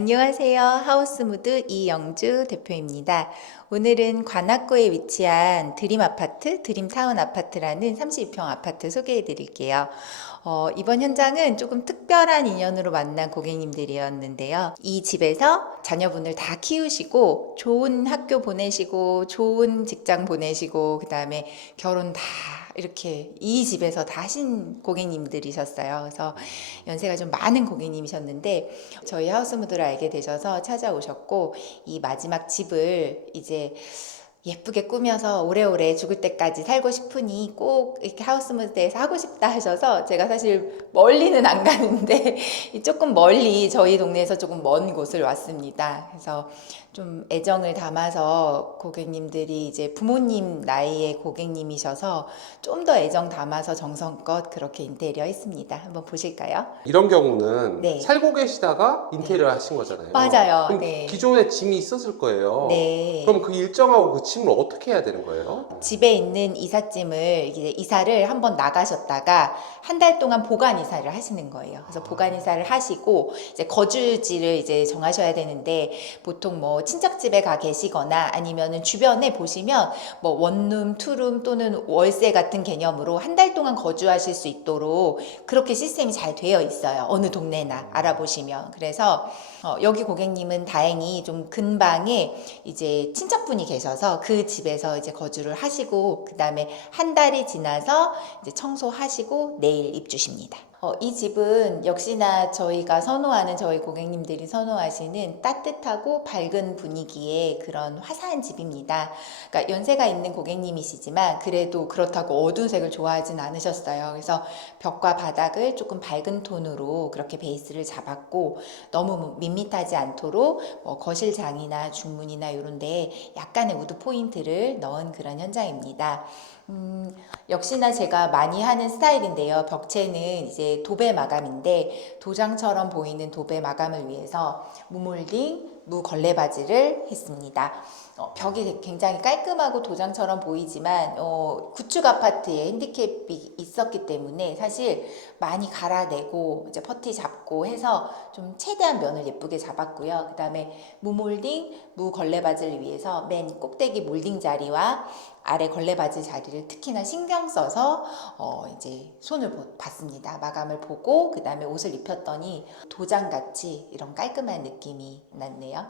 안녕하세요. 하우스무드 이영주 대표입니다. 오늘은 관악구에 위치한 드림아파트, 드림타운 아파트라는 32평 아파트 소개해 드릴게요. 이번 현장은 조금 특별한 인연으로 만난 고객님들이었는데요. 이 집에서 자녀분을 다 키우시고 좋은 학교 보내시고 좋은 직장 보내시고 그 다음에 결혼 다 이렇게 이 집에서 다 하신 고객님들이셨어요. 그래서 연세가 좀 많은 고객님이셨는데 저희 하우스무드를 알게 되셔서 찾아오셨고 이 마지막 집을 이제 예쁘게 꾸며서 오래오래 죽을 때까지 살고 싶으니 꼭 이렇게 하우스무드에서 하고 싶다 하셔서 제가 사실 멀리는 안 가는데 조금 멀리 저희 동네에서 조금 먼 곳을 왔습니다. 그래서 좀 애정을 담아서 고객님들이 이제 부모님 나이의 고객님이셔서 좀 더 애정 담아서 정성껏 그렇게 인테리어 했습니다. 한번 보실까요? 이런 경우는 네. 살고 계시다가 인테리어 네. 하신 거잖아요. 맞아요. 그럼 네. 기존에 짐이 있었을 거예요. 네. 그럼 그 일정하고 그 짐을 어떻게 해야 되는 거예요? 집에 있는 이삿짐을 이제 이사를 한번 나가셨다가 한 달 동안 보관 이사를 하시는 거예요. 그래서 보관 이사를 하시고 이제 거주지를 이제 정하셔야 되는데 보통 뭐 친척집에 가 계시거나 아니면은 주변에 보시면 뭐 원룸, 투룸 또는 월세 같은 개념으로 한 달 동안 거주하실 수 있도록 그렇게 시스템이 잘 되어 있어요. 어느 동네나 알아보시면. 그래서 여기 고객님은 다행히 좀 근방에 이제 친척분이 계셔서 그 집에서 이제 거주를 하시고 그 다음에 한 달이 지나서 이제 청소하시고 내일 입주십니다. 이 집은 역시나 저희가 선호하는 저희 고객님들이 선호하시는 따뜻하고 밝은 분위기의 그런 화사한 집입니다. 그러니까 연세가 있는 고객님이시지만 그래도 그렇다고 어두운 색을 좋아하진 않으셨어요. 그래서 벽과 바닥을 조금 밝은 톤으로 그렇게 베이스를 잡았고 너무 밋밋하지 않도록 거실장이나 중문이나 이런 데에 약간의 우드 포인트를 넣은 그런 현장입니다. 역시나 제가 많이 하는 스타일인데요. 벽체는 이제 도배 마감인데 도장처럼 보이는 도배 마감을 위해서 무몰딩, 무걸레바지를 했습니다. 벽이 굉장히 깔끔하고 도장처럼 보이지만 구축 아파트에 핸디캡이 있었기 때문에 사실 많이 갈아내고 이제 퍼티 잡고 해서 좀 최대한 면을 예쁘게 잡았고요. 그 다음에 무몰딩, 무걸레바지를 위해서 맨 꼭대기 몰딩 자리와 아래 걸레바지 자리를 특히나 신경 써서 이제 손을 봤습니다. 마감을 보고 그 다음에 옷을 입혔더니 도장같이 이런 깔끔한 느낌이 났네요.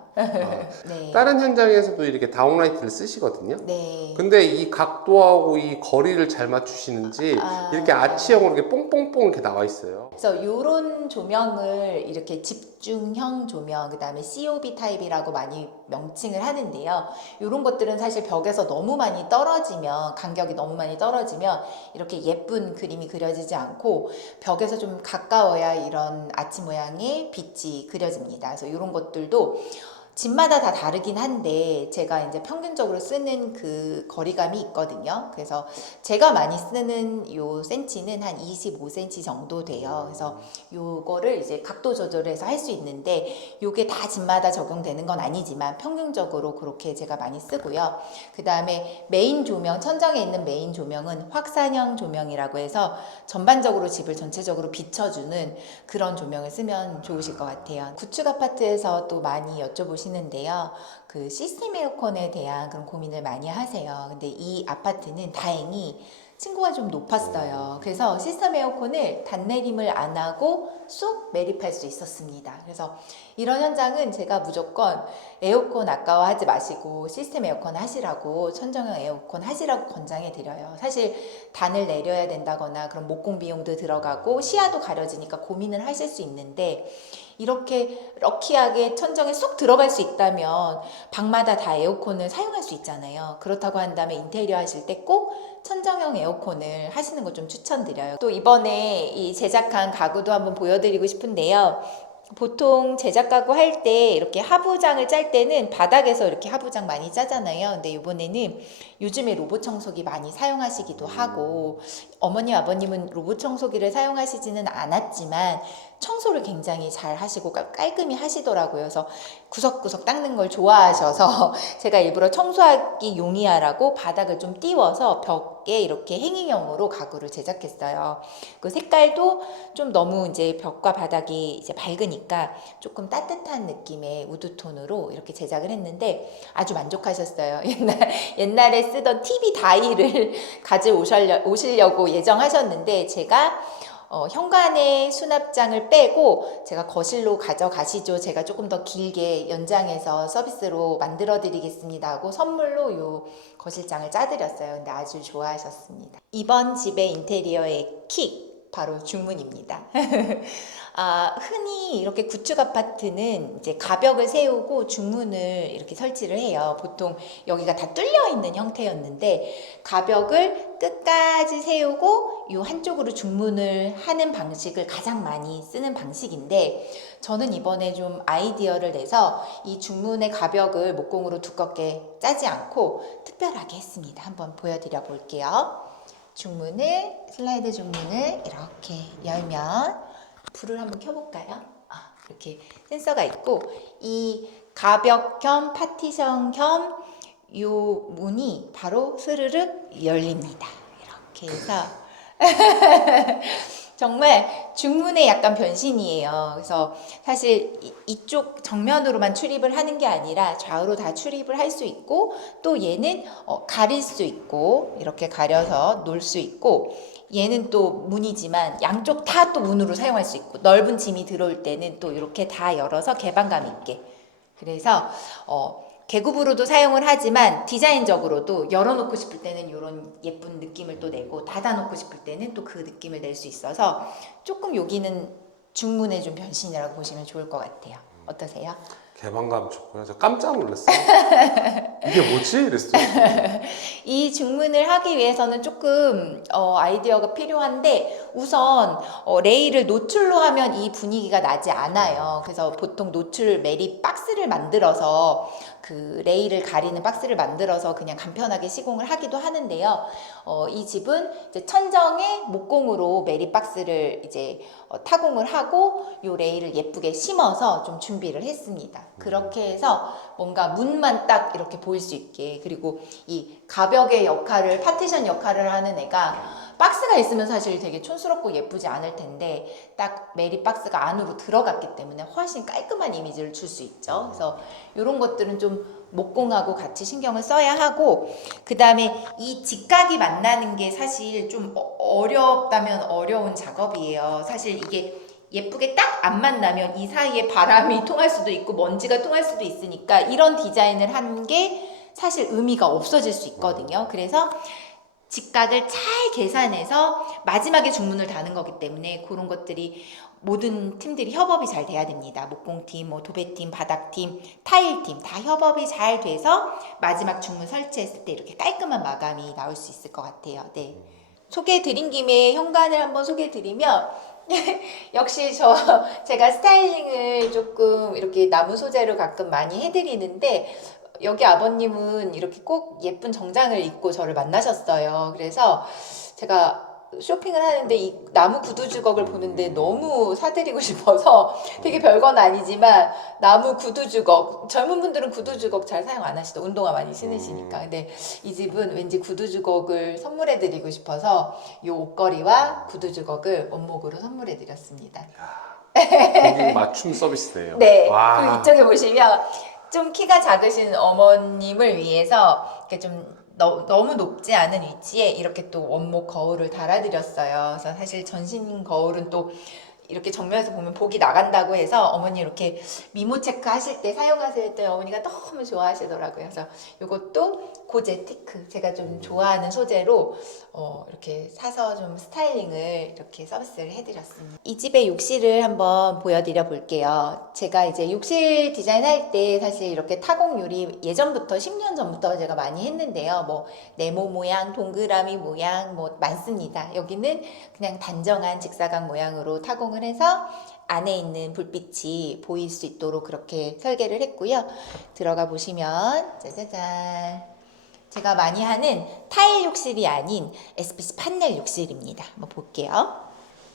네. 다른 현장에서도 이렇게 다운라이트를 쓰시거든요. 네. 근데 이 각도하고 이 거리를 잘 맞추시는지 이렇게 아치형으로 이렇게 뽕뽕뽕 이렇게 나와 있어요. 그래서 이런 조명을 이렇게 집중형 조명, 그 다음에 COB 타입이라고 많이 명칭을 하는데요. 이런 것들은 사실 벽에서 너무 많이 떨어지면, 간격이 너무 많이 떨어지면 이렇게 예쁜 그림이 그려지지 않고 벽에서 좀 가까워야 이런 아치 모양의 빛이 그려집니다. 그래서 이런 것들도 집마다 다 다르긴 한데 제가 이제 평균적으로 쓰는 그 거리감이 있거든요. 그래서 제가 많이 쓰는 요 센치는 한 25cm 정도 돼요. 그래서 요거를 이제 각도 조절해서 할 수 있는데 요게 다 집마다 적용되는 건 아니지만 평균적으로 그렇게 제가 많이 쓰고요. 그 다음에 메인 조명, 천장에 있는 메인 조명은 확산형 조명이라고 해서 전반적으로 집을 전체적으로 비춰주는 그런 조명을 쓰면 좋으실 것 같아요. 구축 아파트에서 또 많이 여쭤보시는데요. 그 시스템 에어컨에 대한 그런 고민을 많이 하세요. 근데 이 아파트는 다행히 층고가 좀 높았어요. 그래서 시스템 에어컨을 단내림을 안 하고 쏙 매립할 수 있었습니다. 그래서 이런 현장은 제가 무조건 에어컨 아까워하지 마시고 시스템 에어컨 하시라고, 천정형 에어컨 하시라고 권장해 드려요. 사실 단을 내려야 된다거나 그런 목공 비용도 들어가고 시야도 가려지니까 고민을 하실 수 있는데 이렇게 럭키하게 천정에 쏙 들어갈 수 있다면 방마다 다 에어컨을 사용할 수 있잖아요. 그렇다고 한다면 인테리어 하실 때 꼭 천정형 에어컨을 하시는 거 좀 추천드려요. 또 이번에 이 제작한 가구도 한번 보여드리고 싶은데요. 보통 제작 가구 할 때 이렇게 하부장을 짤 때는 바닥에서 이렇게 하부장 많이 짜잖아요. 근데 이번에는 요즘에 로봇 청소기 많이 사용하시기도 하고 어머님 아버님은 로봇 청소기를 사용하시지는 않았지만 청소를 굉장히 잘 하시고 깔끔히 하시더라고요. 그래서 구석구석 닦는 걸 좋아하셔서 제가 일부러 청소하기 용이하라고 바닥을 좀 띄워서 벽에 이렇게 행인형으로 가구를 제작했어요. 그 색깔도 좀 너무 이제 벽과 바닥이 이제 밝으니까 조금 따뜻한 느낌의 우드톤으로 이렇게 제작을 했는데 아주 만족하셨어요. 옛날에 쓰던 TV 다이를 오시려고 예정하셨는데 제가 현관의 수납장을 빼고 제가 거실로 가져가시죠. 제가 조금 더 길게 연장해서 서비스로 만들어 드리겠습니다 하고 선물로 요 거실장을 짜드렸어요. 근데 아주 좋아하셨습니다. 이번 집의 인테리어의 킥 바로 중문입니다. 흔히 이렇게 구축 아파트는 이제 가벽을 세우고 중문을 이렇게 설치를 해요. 보통 여기가 다 뚫려 있는 형태였는데 가벽을 끝까지 세우고 이 한쪽으로 중문을 하는 방식을 가장 많이 쓰는 방식인데 저는 이번에 좀 아이디어를 내서 이 중문의 가벽을 목공으로 두껍게 짜지 않고 특별하게 했습니다. 한번 보여드려 볼게요. 슬라이드 중문을 이렇게 열면 불을 한번 켜볼까요? 이렇게 센서가 있고 이 가벽 겸 파티션 겸 요 문이 바로 스르륵 열립니다. 이렇게 해서 정말 중문의 약간 변신이에요. 그래서 사실 이쪽 정면으로만 출입을 하는 게 아니라 좌우로 다 출입을 할 수 있고 또 얘는 가릴 수 있고 이렇게 가려서 놓을 수 있고 얘는 또 문이지만 양쪽 다 또 문으로 사용할 수 있고 넓은 짐이 들어올 때는 또 이렇게 다 열어서 개방감 있게 그래서 계급으로도 사용을 하지만 디자인적으로도 열어놓고 싶을 때는 이런 예쁜 느낌을 또 내고 닫아놓고 싶을 때는 또 그 느낌을 낼 수 있어서 조금 여기는 중문의 좀 변신이라고 보시면 좋을 것 같아요. 어떠세요? 개방감 좋고요. 저 깜짝 놀랐어요. 이게 뭐지? 이랬어요. 이 중문을 하기 위해서는 조금 아이디어가 필요한데 우선 레일을 노출로 하면 이 분위기가 나지 않아요. 그래서 보통 노출 매립 박스를 만들어서 그 레일을 가리는 박스를 만들어서 그냥 간편하게 시공을 하기도 하는데요. 이 집은 이제 천정에 목공으로 매립 박스를 이제 타공을 하고 요 레일을 예쁘게 심어서 좀 준비를 했습니다. 그렇게 해서 뭔가 문만 딱 이렇게 보일 수 있게 그리고 이 가벽의 역할을 파티션 역할을 하는 애가 박스가 있으면 사실 되게 촌스럽고 예쁘지 않을 텐데 딱 매립 박스가 안으로 들어갔기 때문에 훨씬 깔끔한 이미지를 줄 수 있죠. 그래서 이런 것들은 좀 목공하고 같이 신경을 써야 하고 그 다음에 이 직각이 만나는 게 사실 좀 어렵다면 어려운 작업이에요. 사실 이게 예쁘게 딱 안 만나면 이 사이에 바람이 통할 수도 있고 먼지가 통할 수도 있으니까 이런 디자인을 한 게 사실 의미가 없어질 수 있거든요. 그래서 직각을 잘 계산해서 마지막에 중문을 다는 거기 때문에 그런 것들이 모든 팀들이 협업이 잘 돼야 됩니다. 목공팀, 도배팀, 바닥팀, 타일팀 다 협업이 잘 돼서 마지막 중문 설치했을 때 이렇게 깔끔한 마감이 나올 수 있을 것 같아요. 네. 소개해드린 김에 현관을 한번 소개해드리면 역시 제가 스타일링을 조금 이렇게 나무 소재로 가끔 많이 해드리는데 여기 아버님은 이렇게 꼭 예쁜 정장을 입고 저를 만나셨어요. 그래서 제가 쇼핑을 하는데 이 나무 구두 주걱을 보는데 너무 사드리고 싶어서 되게 별건 아니지만 나무 구두 주걱 젊은 분들은 구두 주걱 잘 사용 안 하시죠. 운동화 많이 신으시니까. 근데 이 집은 왠지 구두 주걱을 선물해 드리고 싶어서 이 옷걸이와 구두 주걱을 원목으로 선물해 드렸습니다. 고객 맞춤 서비스네요. 네. 와. 그리고 이쪽에 보시면 좀 키가 작으신 어머님을 위해서 이렇게 좀 너무 높지 않은 위치에 이렇게 또 원목 거울을 달아드렸어요. 그래서 사실 전신 거울은 또 이렇게 정면에서 보면 복이 나간다고 해서 어머니 이렇게 미모 체크 하실 때 사용하실 때 어머니가 너무 좋아하시더라고요. 그래서 이것도 고제 티크 제가 좀 좋아하는 소재로 이렇게 사서 좀 스타일링을 이렇게 서비스를 해드렸습니다. 이 집의 욕실을 한번 보여드려 볼게요. 제가 이제 욕실 디자인할 때 사실 이렇게 타공 유리 예전부터 10년 전부터 제가 많이 했는데요. 뭐 네모 모양, 동그라미 모양 뭐 많습니다. 여기는 그냥 단정한 직사각 모양으로 타공을 해서 안에 있는 불빛이 보일 수 있도록 그렇게 설계를 했고요. 들어가 보시면 짜자잔 제가 많이 하는 타일 욕실이 아닌 SPC 판넬 욕실입니다. 한번 볼게요.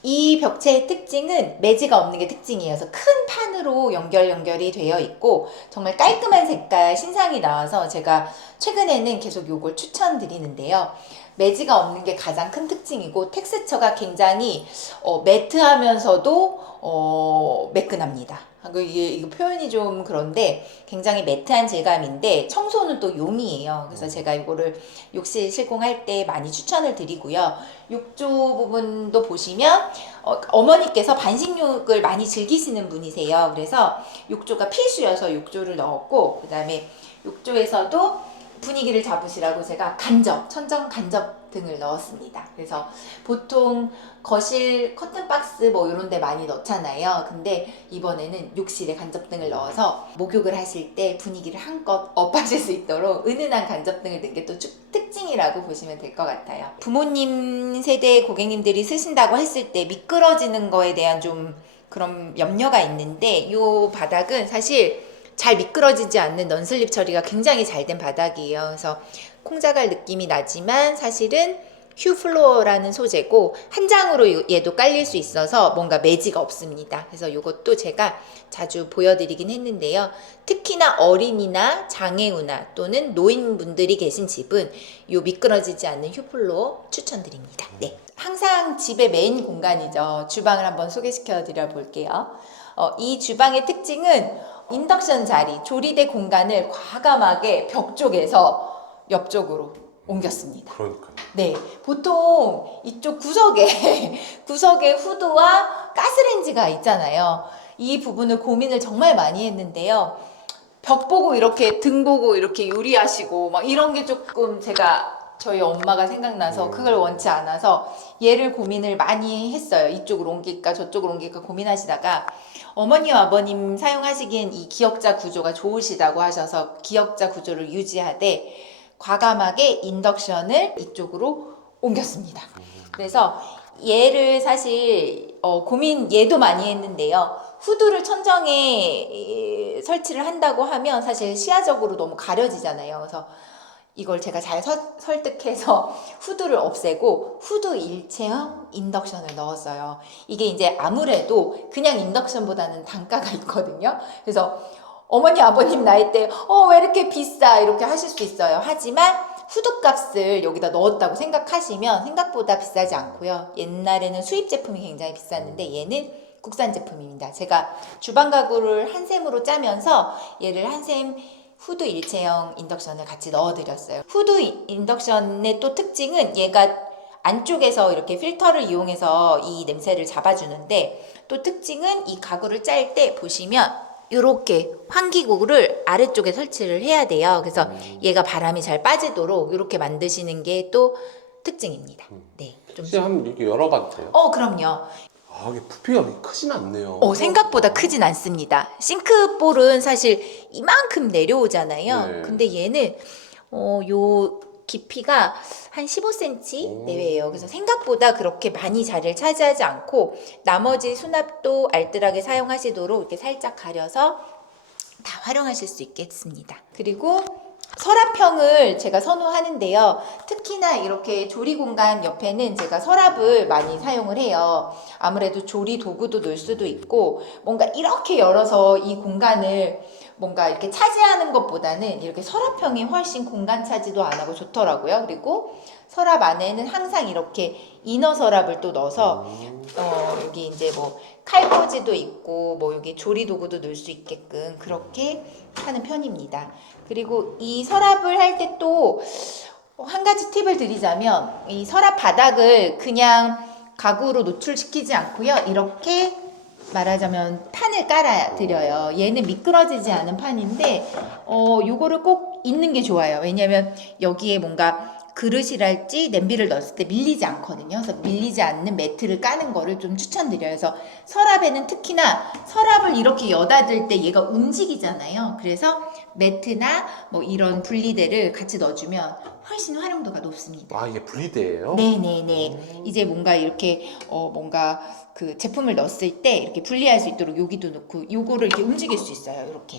이 벽체의 특징은 매지가 없는 게 특징이에요. 그래서 큰 판으로 연결이 되어 있고 정말 깔끔한 색깔 신상이 나와서 제가 최근에는 계속 이걸 추천드리는데요. 매지가 없는 게 가장 큰 특징이고 텍스처가 굉장히 매트하면서도 매끈합니다. 이거 표현이 좀 그런데 굉장히 매트한 질감인데 청소는 또 용이에요. 그래서 제가 이거를 욕실 실공할 때 많이 추천을 드리고요. 욕조 부분도 보시면 어머니께서 반신욕을 많이 즐기시는 분이세요. 그래서 욕조가 필수여서 욕조를 넣었고 그 다음에 욕조에서도 분위기를 잡으시라고 제가 천정 간접 등을 넣었습니다. 그래서 보통 거실 커튼박스 뭐 이런 데 많이 넣잖아요. 근데 이번에는 욕실에 간접등을 넣어서 목욕을 하실 때 분위기를 한껏 업하실 수 있도록 은은한 간접등을 넣은 게 또 특징이라고 보시면 될 것 같아요. 부모님 세대 고객님들이 쓰신다고 했을 때 미끄러지는 거에 대한 좀 그런 염려가 있는데 이 바닥은 사실 잘 미끄러지지 않는 넌슬립 처리가 굉장히 잘 된 바닥이에요. 그래서 콩자갈 느낌이 나지만 사실은 휴플로어라는 소재고 한 장으로 얘도 깔릴 수 있어서 뭔가 매지가 없습니다. 그래서 이것도 제가 자주 보여드리긴 했는데요. 특히나 어린이나 장애우나 또는 노인분들이 계신 집은 이 미끄러지지 않는 휴플로어 추천드립니다. 네, 항상 집의 메인 공간이죠. 주방을 한번 소개시켜 드려 볼게요. 이 주방의 특징은 인덕션 자리, 조리대 공간을 과감하게 벽 쪽에서 옆쪽으로 옮겼습니다. 그러니까요. 네, 보통 이쪽 구석에 후드와 가스레인지가 있잖아요. 이 부분을 고민을 정말 많이 했는데요. 벽 보고 이렇게 등 보고 이렇게 요리하시고 막 이런 게 조금 제가 저희 엄마가 생각나서 그걸 원치 않아서 얘를 고민을 많이 했어요. 이쪽으로 옮길까 저쪽으로 옮길까 고민하시다가 어머니와 아버님 사용하시기엔 이 기역자 구조가 좋으시다고 하셔서 기역자 구조를 유지하되 과감하게 인덕션을 이쪽으로 옮겼습니다. 그래서 얘를 사실 얘도 많이 했는데요. 후드를 천정에 설치를 한다고 하면 사실 시야적으로 너무 가려지잖아요. 그래서 이걸 제가 잘 설득해서 후드를 없애고 후드 일체형 인덕션을 넣었어요. 이게 이제 아무래도 그냥 인덕션보다는 단가가 있거든요. 그래서 어머니 아버님 나이 때 왜 이렇게 비싸 이렇게 하실 수 있어요. 하지만 후드 값을 여기다 넣었다고 생각하시면 생각보다 비싸지 않고요. 옛날에는 수입 제품이 굉장히 비쌌는데 얘는 국산 제품입니다. 제가 주방 가구를 한 셈으로 짜면서 얘를 한셈 후드 일체형 인덕션을 같이 넣어드렸어요. 후드 인덕션의 또 특징은 얘가 안쪽에서 이렇게 필터를 이용해서 이 냄새를 잡아주는데 또 특징은 이 가구를 짤 때 보시면 이렇게 환기구를 아래쪽에 설치를 해야 돼요. 그래서 얘가 바람이 잘 빠지도록 이렇게 만드시는 게 또 특징입니다. 네, 좀 혹시 한번 이렇게 열어봐도 돼요? 그럼요. 이게 부피가 그렇게 크진 않네요. 생각보다 크진 않습니다. 싱크볼은 사실 이만큼 내려오잖아요. 네. 근데 얘는 요 깊이가 한 15cm 내외예요. 그래서 생각보다 그렇게 많이 자리를 차지하지 않고 나머지 수납도 알뜰하게 사용하시도록 이렇게 살짝 가려서 다 활용하실 수 있겠습니다. 그리고 서랍형을 제가 선호하는데요. 특히나 이렇게 조리 공간 옆에는 제가 서랍을 많이 사용을 해요. 아무래도 조리 도구도 넣을 수도 있고 뭔가 이렇게 열어서 이 공간을 뭔가 이렇게 차지하는 것보다는 이렇게 서랍형이 훨씬 공간 차지도 안 하고 좋더라고요. 그리고 서랍 안에는 항상 이렇게 이너 서랍을 또 넣어서 여기 이제 뭐 칼꽂이도 있고 뭐 여기 조리 도구도 넣을 수 있게끔 그렇게 하는 편입니다. 그리고 이 서랍을 할 때 또 한 가지 팁을 드리자면 이 서랍 바닥을 그냥 가구로 노출시키지 않고요. 이렇게 말하자면 판을 깔아 드려요. 얘는 미끄러지지 않은 판인데 요거를 꼭 있는 게 좋아요. 왜냐면 여기에 뭔가 그릇이랄지 냄비를 넣었을 때 밀리지 않거든요. 그래서 밀리지 않는 매트를 까는 거를 좀 추천드려요. 그래서 서랍에는 특히나 서랍을 이렇게 여닫을 때 얘가 움직이잖아요. 그래서 매트나 뭐 이런 분리대를 같이 넣어주면 훨씬 활용도가 높습니다. 이게 분리대예요? 네네네. 이제 뭔가 이렇게 뭔가 그 제품을 넣었을 때 이렇게 분리할 수 있도록 여기도 넣고 요거를 이렇게 움직일 수 있어요. 이렇게.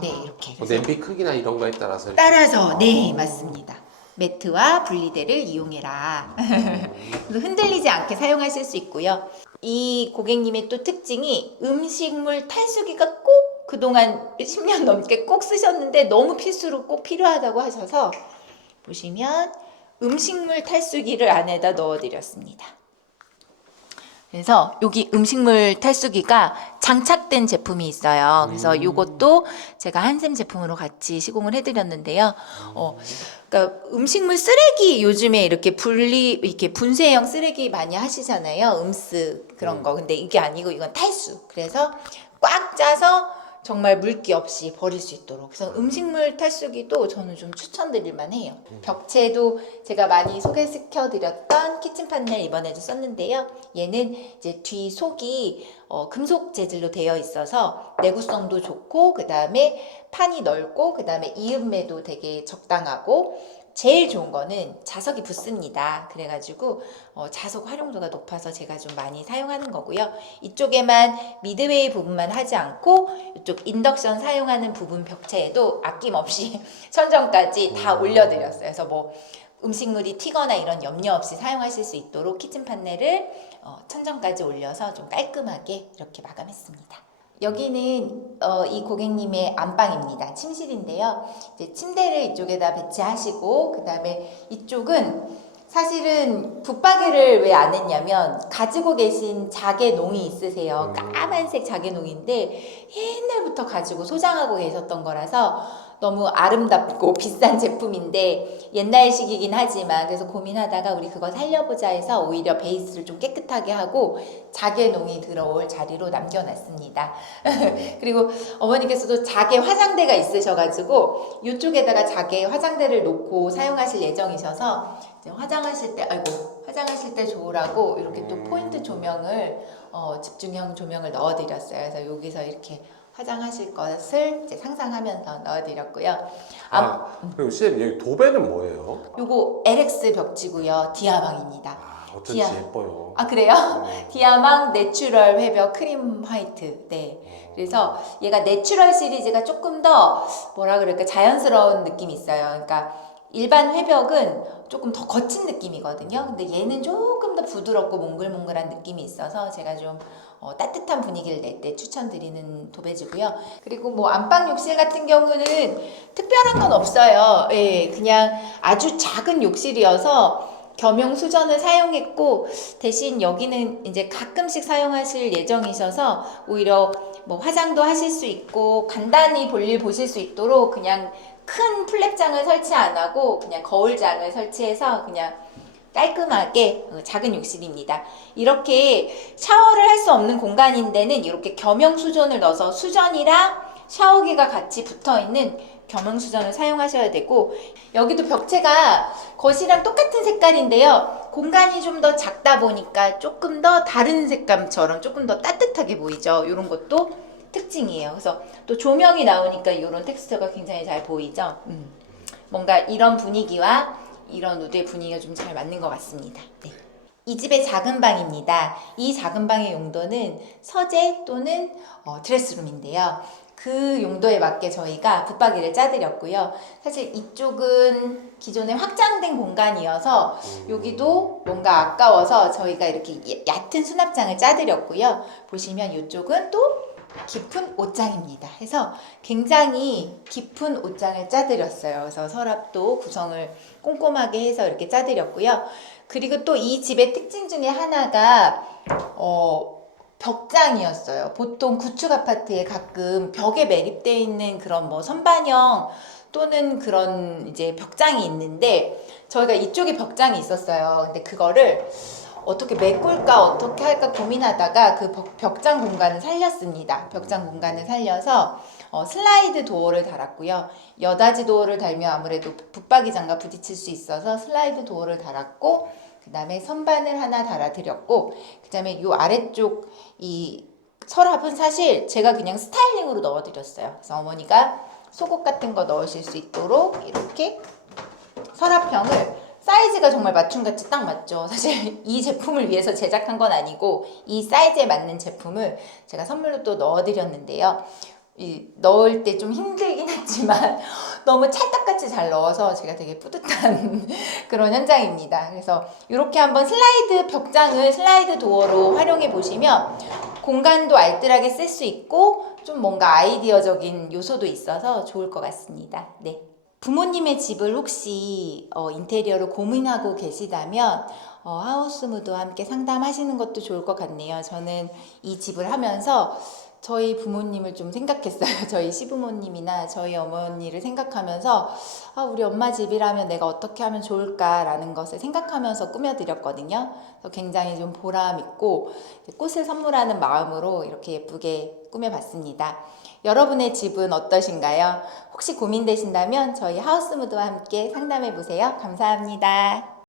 네, 이렇게. 냄비 크기나 이런 거에 따라서 따라서 네, 맞습니다. 매트와 분리대를 이용해라. 그래서 흔들리지 않게 사용하실 수 있고요. 이 고객님의 또 특징이 음식물 탈수기가 꼭 그동안 10년 넘게 꼭 쓰셨는데 너무 필수로 꼭 필요하다고 하셔서 보시면 음식물 탈수기를 안에다 넣어드렸습니다. 그래서 여기 음식물 탈수기가 장착된 제품이 있어요. 그래서 이것도 제가 한샘 제품으로 같이 시공을 해드렸는데요. 그러니까 음식물 쓰레기 요즘에 이렇게 이렇게 분쇄형 쓰레기 많이 하시잖아요. 음스 그런 거. 근데 이게 아니고 이건 탈수. 그래서 꽉 짜서 정말 물기 없이 버릴 수 있도록. 그래서 음식물 탈수기도 저는 좀 추천드릴 만해요. 벽체도 제가 많이 소개시켜드렸던 키친 판넬 이번에도 썼는데요. 얘는 이제 뒤 속이 금속 재질로 되어 있어서 내구성도 좋고, 그 다음에 판이 넓고, 그 다음에 이음매도 되게 적당하고, 제일 좋은 거는 자석이 붙습니다. 그래가지고 자석 활용도가 높아서 제가 좀 많이 사용하는 거고요. 이쪽에만 미드웨이 부분만 하지 않고 이쪽 인덕션 사용하는 부분 벽체에도 아낌없이 천정까지 다 올려드렸어요. 그래서 뭐 음식물이 튀거나 이런 염려 없이 사용하실 수 있도록 키친 판넬을 천정까지 올려서 좀 깔끔하게 이렇게 마감했습니다. 여기는 이 고객님의 안방입니다. 침실인데요. 이제 침대를 이쪽에다 배치하시고, 그 다음에 이쪽은 사실은 붙박이를 왜 안 했냐면 가지고 계신 자개농이 있으세요. 까만색 자개농인데 옛날부터 가지고 소장하고 계셨던 거라서 너무 아름답고 비싼 제품인데 옛날식이긴 하지만, 그래서 고민하다가 우리 그거 살려보자 해서 오히려 베이스를 좀 깨끗하게 하고 자개농이 들어올 자리로 남겨놨습니다. 그리고 어머니께서도 자개 화장대가 있으셔가지고 이쪽에다가 자개 화장대를 놓고 사용하실 예정이셔서 이제 화장하실 때 좋으라고 이렇게 또 포인트 조명을 집중형 조명을 넣어드렸어요. 그래서 여기서 이렇게 화장하실 것을 이제 상상하면서 넣어드렸고요. 그리고 쌤 여기 도배는 뭐예요? 요거 LX 벽지고요. 디아방입니다. 어쩐지 예뻐요. 아, 그래요? 디아망 내추럴 회벽 크림 화이트. 네. 그래서 얘가 내추럴 시리즈가 조금 더 뭐라 그럴까 자연스러운 느낌이 있어요. 그러니까 일반 회벽은 조금 더 거친 느낌이거든요. 근데 얘는 조금 더 부드럽고 몽글몽글한 느낌이 있어서 제가 좀 따뜻한 분위기를 낼 때 추천드리는 도배지고요. 그리고 뭐 안방 욕실 같은 경우는 특별한 건 없어요. 예, 그냥 아주 작은 욕실이어서 겸용 수전을 사용했고, 대신 여기는 이제 가끔씩 사용하실 예정이셔서 오히려 뭐 화장도 하실 수 있고 간단히 볼일 보실 수 있도록 그냥 큰 플랫장을 설치 안 하고 그냥 거울장을 설치해서 그냥 깔끔하게 작은 욕실입니다. 이렇게 샤워를 할 수 없는 공간인 데는 이렇게 겸용 수전을 넣어서 수전이랑 샤워기가 같이 붙어있는 겸용 수전을 사용하셔야 되고, 여기도 벽체가 거실이랑 똑같은 색깔인데요. 공간이 좀 더 작다 보니까 조금 더 다른 색감처럼 조금 더 따뜻하게 보이죠. 이런 것도 특징이에요. 그래서 또 조명이 나오니까 이런 텍스처가 굉장히 잘 보이죠. 뭔가 이런 분위기와 이런 우드의 분위기가 좀 잘 맞는 것 같습니다. 네. 이 집의 작은 방입니다. 이 작은 방의 용도는 서재 또는 드레스룸인데요. 그 용도에 맞게 저희가 붙박이를 짜드렸고요. 사실 이쪽은 기존에 확장된 공간이어서 여기도 뭔가 아까워서 저희가 이렇게 얕은 수납장을 짜드렸고요. 보시면 이쪽은 또 깊은 옷장입니다. 해서 굉장히 깊은 옷장을 짜드렸어요. 그래서 서랍도 구성을 꼼꼼하게 해서 이렇게 짜드렸고요. 그리고 또 이 집의 특징 중에 하나가 벽장이었어요. 보통 구축 아파트에 가끔 벽에 매립되어 있는 그런 뭐 선반형 또는 그런 이제 벽장이 있는데 저희가 이쪽에 벽장이 있었어요. 근데 그거를 어떻게 메꿀까 어떻게 할까 고민하다가 그 벽장 공간을 살렸습니다. 벽장 공간을 살려서 슬라이드 도어를 달았고요. 여닫이 도어를 달면 아무래도 붙박이 장과 부딪힐 수 있어서 슬라이드 도어를 달았고, 그 다음에 선반을 하나 달아드렸고, 그 다음에 요 아래쪽 이 서랍은 사실 제가 그냥 스타일링으로 넣어드렸어요. 그래서 어머니가 속옷 같은 거 넣으실 수 있도록 이렇게 서랍형을 사이즈가 정말 맞춤같이 딱 맞죠. 사실 이 제품을 위해서 제작한 건 아니고 이 사이즈에 맞는 제품을 제가 선물로 또 넣어드렸는데요. 넣을 때 좀 힘들긴 했지만 너무 찰떡같이 잘 넣어서 제가 되게 뿌듯한 그런 현장입니다. 그래서 이렇게 한번 슬라이드 벽장을 슬라이드 도어로 활용해 보시면 공간도 알뜰하게 쓸 수 있고 좀 뭔가 아이디어적인 요소도 있어서 좋을 것 같습니다. 네. 부모님의 집을 혹시 인테리어로 고민하고 계시다면 하우스무드와 함께 상담하시는 것도 좋을 것 같네요. 저는 이 집을 하면서 저희 부모님을 좀 생각했어요. 저희 시부모님이나 저희 어머니를 생각하면서 우리 엄마 집이라면 내가 어떻게 하면 좋을까라는 것을 생각하면서 꾸며드렸거든요. 그래서 굉장히 좀 보람 있고 꽃을 선물하는 마음으로 이렇게 예쁘게 꾸며봤습니다. 여러분의 집은 어떠신가요? 혹시 고민되신다면 저희 하우스무드와 함께 상담해보세요. 감사합니다.